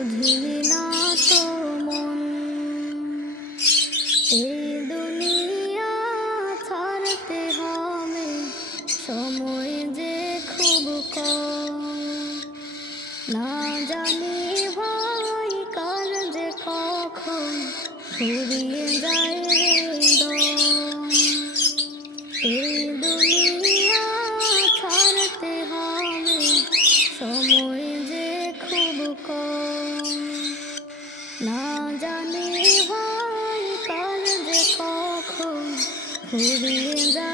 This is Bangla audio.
বুঝিলি না তো মন। এই দুনিয়া ছাড়তে হবে, সময় যে খুব কম। না জানি ভাই কাল যে কখন ফুরিয়ে যায় রে দম। এই দুনিয়া ছাড়তে হবে, সময় যে খুব কম। না জানি ভাই কাল যে কখন ফুরিয়ে যায়।